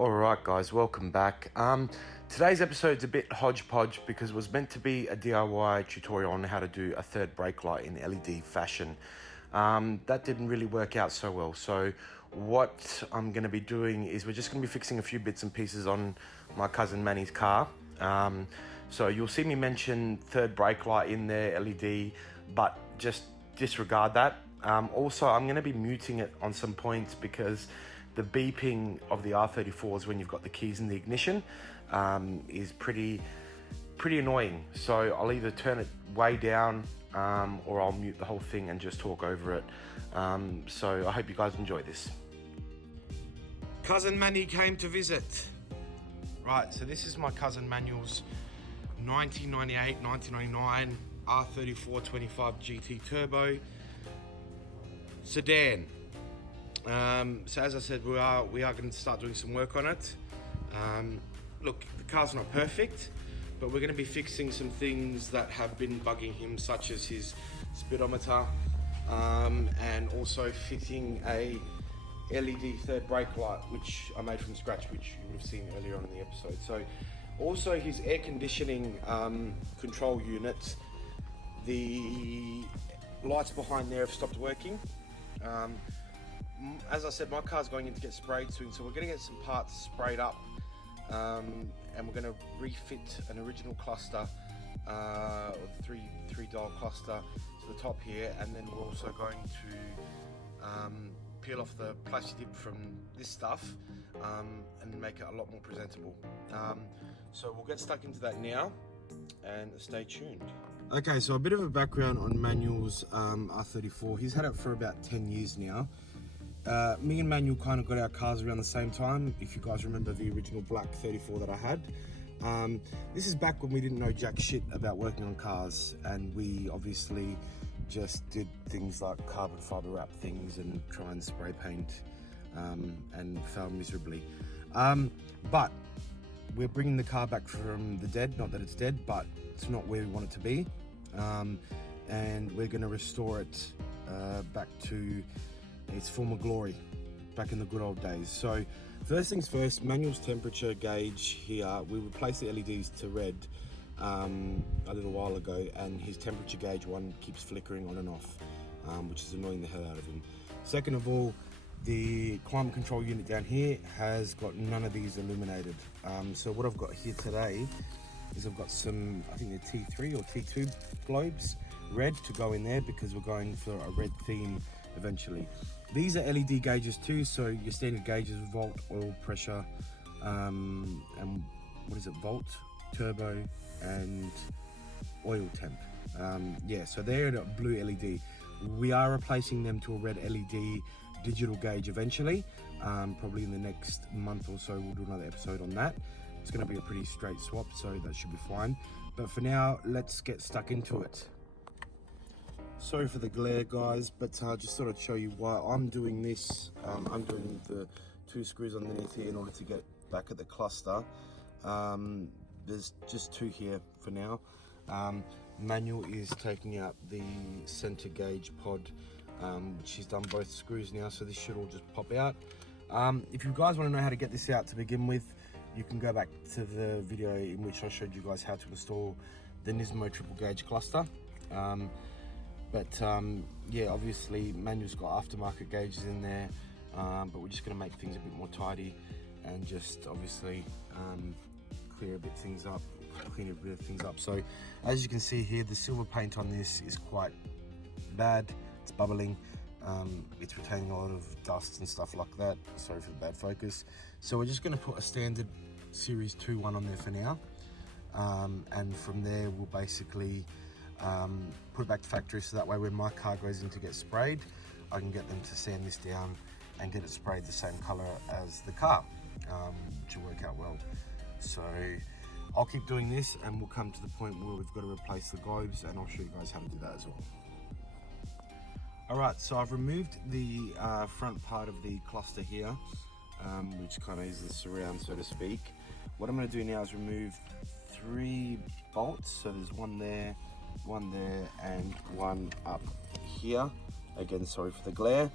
Alright guys, welcome back. Today's episode's a bit hodgepodge because it was meant to be a DIY tutorial on how to do a third brake light in LED fashion. That didn't really work out so well, so what I'm going to be doing is we're just going to be fixing a few bits and pieces on my cousin Manny's car. So you'll see me mention third brake light in there, LED, but just disregard that. Also, I'm going to be muting it on some points because the beeping of the ER34s when you've got the keys in the ignition is pretty annoying. So I'll either turn it way down or I'll mute the whole thing and just talk over it. So I hope you guys enjoy this. Cousin Manny came to visit. Right, so this is my cousin Manuel's 1998, 1999 R34 25 GT Turbo Sedan. So as I said, we are going to start doing some work on it. Look, the car's not perfect, but we're going to be fixing some things that have been bugging him, such as his speedometer, and also fitting a LED third brake light, which I made from scratch, which you would have seen earlier on in the episode. So also his air conditioning control unit, the lights behind there have stopped working. As I said, my car's going in to get sprayed soon, so we're going to get some parts sprayed up, and we're going to refit an original cluster, or three dial cluster to the top here, and then we're also going to peel off the plastic dip from this stuff and make it a lot more presentable. So we'll get stuck into that now and stay tuned. Okay, so a bit of a background on Manuel's R34. He's had it for about 10 years now. Me and Manuel kind of got our cars around the same time, if you guys remember the original black 34 that I had. This is back when we didn't know jack shit about working on cars, and we obviously just did things like carbon fiber wrap things and try and spray paint, and failed miserably. But we're bringing the car back from the dead, not that it's dead, but it's not where we want it to be. And we're going to restore it back to its former glory, back in the good old days. So first things first, Manuel's temperature gauge here, we replaced the LEDs to red a little while ago, and his temperature gauge one keeps flickering on and off, which is annoying the hell out of him. Second of all, the climate control unit down here has got none of these illuminated. So what I've got here today is I've got some, I think they're T3 or T2 globes, red, to go in there because we're going for a red theme eventually. These are LED gauges too, so your standard gauges, volt, oil pressure, and what is it, volt, turbo, and oil temp. Yeah, so they're a blue LED. We are replacing them to a red LED digital gauge eventually. Probably in the next month or so we'll do another episode on that. It's going to be a pretty straight swap, so that should be fine. But for now, let's get stuck into it. Sorry for the glare, guys, but just thought I'd show you why I'm doing this. I'm doing the 2 screws underneath here in order to get back at the cluster. There's just 2 here for now. Manuel is taking out the center gauge pod, which he's done both screws now, so this should all just pop out. If you guys want to know how to get this out to begin with, you can go back to the video in which I showed you guys how to install the Nismo triple gauge cluster. Yeah, obviously Manuel's got aftermarket gauges in there, but we're just going to make things a bit more tidy and just obviously clean a bit of things up. So as you can see here, the silver paint on this is quite bad. It's bubbling, it's retaining a lot of dust and stuff like that. Sorry for the bad focus. So we're just going to put a standard series 2 one on there for now, and from there we'll basically put it back to factory, so that way when my car goes in to get sprayed, I can get them to sand this down and get it sprayed the same color as the car, which will work out well. So I'll keep doing this and we'll come to the point where we've got to replace the globes, and I'll show you guys how to do that as well. Alright, so I've removed the front part of the cluster here, which kind of is the surround, so to speak. What I'm going to do now is remove 3 bolts. So there's one there, and one up here. Again, sorry for the glare.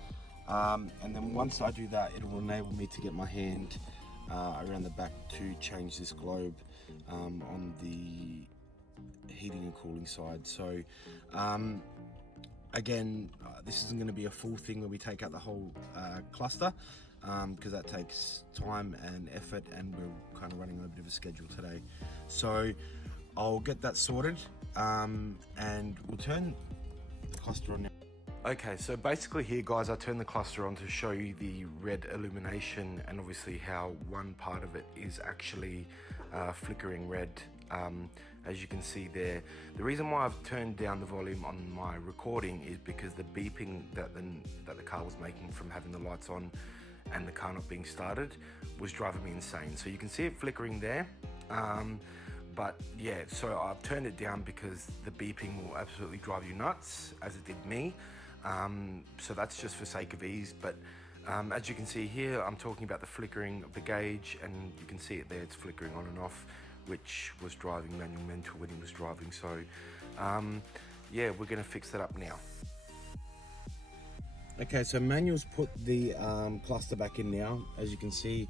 And then once I do that, it will enable me to get my hand around the back to change this globe on the heating and cooling side. So again, this isn't going to be a full thing where we take out the whole cluster, because that takes time and effort, and we're kind of running on a bit of a schedule today. So I'll get that sorted, and we'll turn the cluster on now. Okay, so basically here, guys, I turned the cluster on to show you the red illumination, and obviously how one part of it is actually flickering red, as you can see there. The reason why I've turned down the volume on my recording is because the beeping that the car was making from having the lights on and the car not being started was driving me insane. So you can see it flickering there, but yeah, so I've turned it down because the beeping will absolutely drive you nuts, as it did me. So that's just for sake of ease, but as you can see here, I'm talking about the flickering of the gauge, and you can see it there, it's flickering on and off, which was driving manual mental when he was driving. So yeah, we're going to fix that up now. Okay, so manual's put the cluster back in now, as you can see,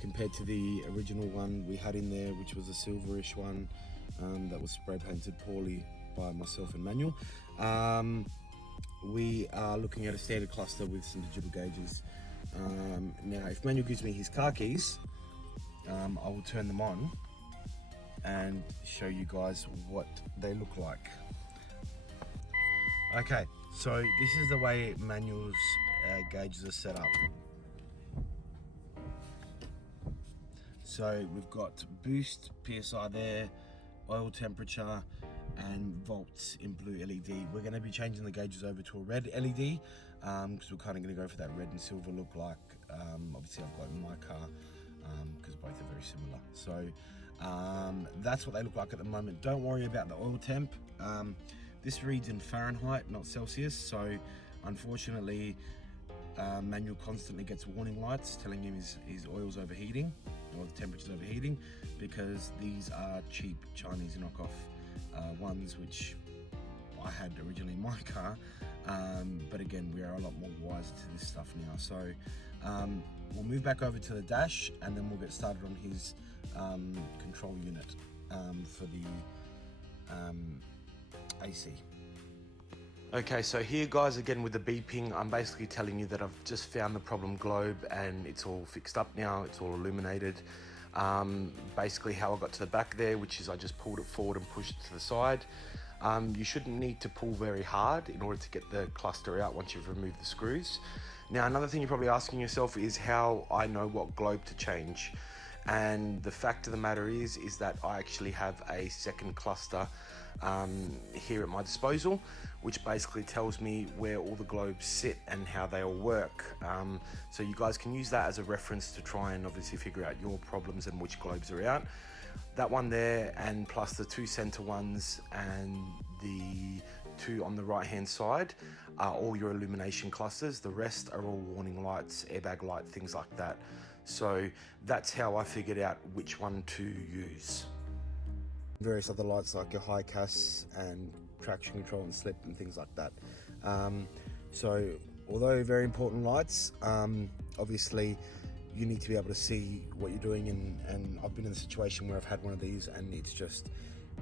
compared to the original one we had in there, which was a silverish one that was spray painted poorly by myself and manual. We are looking at a standard cluster with some digital gauges. Now, if manual gives me his car keys, I will turn them on and show you guys what they look like. Okay, so this is the way manual's gauges are set up. So we've got boost, PSI there, oil temperature, and volts in blue LED. We're going to be changing the gauges over to a red LED, because we're kind of going to go for that red and silver look like obviously I've got in my car, because both are very similar. So that's what they look like at the moment. Don't worry about the oil temp. This reads in Fahrenheit, not Celsius, so unfortunately manual constantly gets warning lights telling him his oil's overheating, or the temperature's overheating, because these are cheap Chinese knockoff ones, which I had originally in my car, but again, we are a lot more wiser to this stuff now. So we'll move back over to the dash, and then we'll get started on his control unit for the AC. Okay, so here, guys, again with the beeping, I'm basically telling you that I've just found the problem globe and it's all fixed up now, it's all illuminated. Basically how I got to the back there, which is I just pulled it forward and pushed it to the side. You shouldn't need to pull very hard in order to get the cluster out once you've removed the screws. Now, another thing you're probably asking yourself is how I know what globe to change. And the fact of the matter is that I actually have a second cluster here at my disposal, which basically tells me where all the globes sit and how they all work. So you guys can use that as a reference to try and obviously figure out your problems and which globes are out. That one there, and plus the two center ones and the two on the right hand side, are all your illumination clusters. The rest are all warning lights, airbag light, things like that. So that's how I figured out which one to use. Various other lights like your high CAS and traction control and slip and things like that. So although very important lights, obviously you need to be able to see what you're doing, and I've been in a situation where I've had one of these and it's just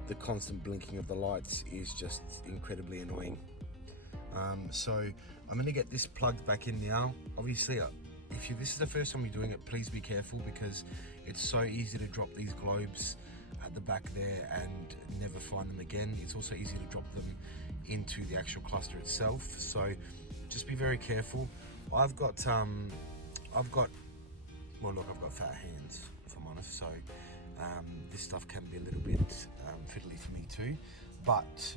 the constant blinking of the lights is just incredibly annoying. So I'm going to get this plugged back in now. Obviously if this is the first time you're doing it, please be careful, because it's so easy to drop these globes at the back there and never find them again. It's also easy to drop them into the actual cluster itself, so just be very careful. I've got fat hands, if I'm honest, so this stuff can be a little bit fiddly for me too, but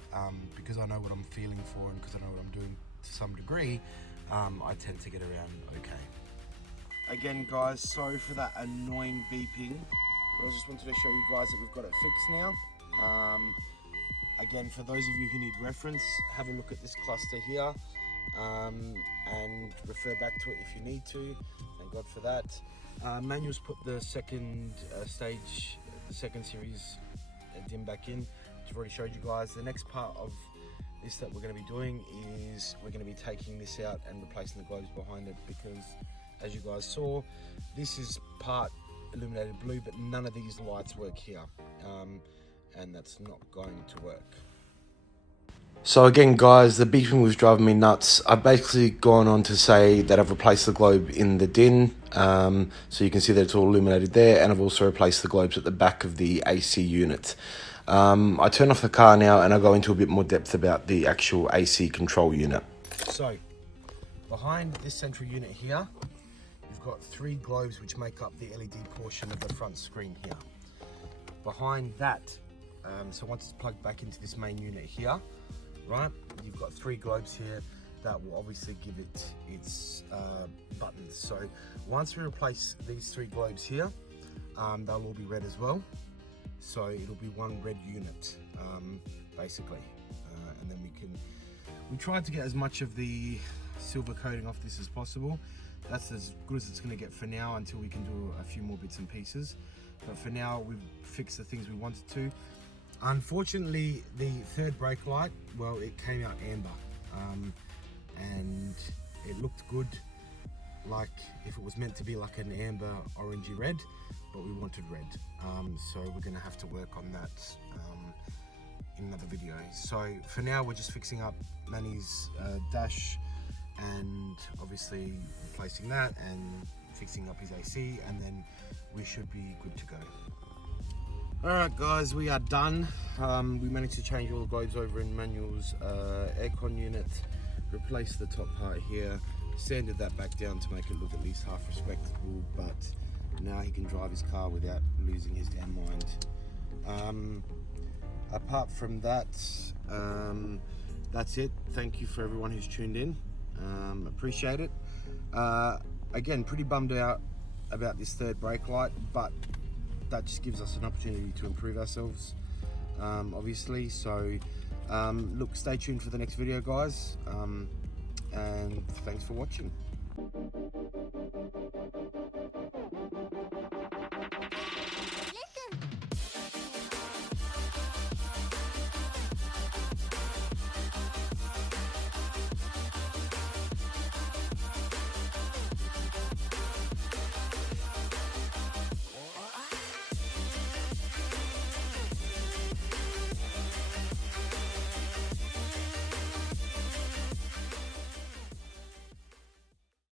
because I know what I'm feeling for and because I know what I'm doing to some degree, I tend to get around okay. Again, guys, sorry for that annoying beeping, but I just wanted to show you guys that we've got it fixed now. Again, for those of you who need reference, have a look at this cluster here, and refer back to it if you need to. Thank God for that. Manual's put the second stage, the second series dim back in, which I've already showed you guys. The next part of this that we're going to be doing is we're going to be taking this out and replacing the globes behind it, because as you guys saw, this is part illuminated blue, but none of these lights work here, and that's not going to work. So again, guys, the beeping was driving me nuts. I've basically gone on to say that I've replaced the globe in the din, so you can see that it's all illuminated there, and I've also replaced the globes at the back of the AC unit. I turn off the car now and I'll go into a bit more depth about the actual AC control unit. So, behind this central unit here, you've got 3 globes which make up the LED portion of the front screen here. Behind that, so once it's plugged back into this main unit here, right, you've got 3 globes here that will obviously give it its buttons. So once we replace these 3 globes here, they'll all be red as well. So it'll be one red unit, basically. And then we tried to get as much of the silver coating off this as possible. That's as good as it's going to get for now until we can do a few more bits and pieces. But for now, we've fixed the things we wanted to. Unfortunately, the third brake light, well, it came out amber, and it looked good, like if it was meant to be like an amber orangey red, but we wanted red. So we're going to have to work on that in another video. So for now, we're just fixing up Manny's dash, and obviously replacing that and fixing up his AC, and then we should be good to go. Alright guys, we are done. We managed to change all the globes over in Manuel's aircon unit, replace the top part here, sanded that back down to make it look at least half respectable, but now he can drive his car without losing his damn mind. Apart from that, that's it. Thank you for everyone who's tuned in. Appreciate it. Again, pretty bummed out about this third brake light, but that just gives us an opportunity to improve ourselves, obviously. So look, stay tuned for the next video, guys, and thanks for watching.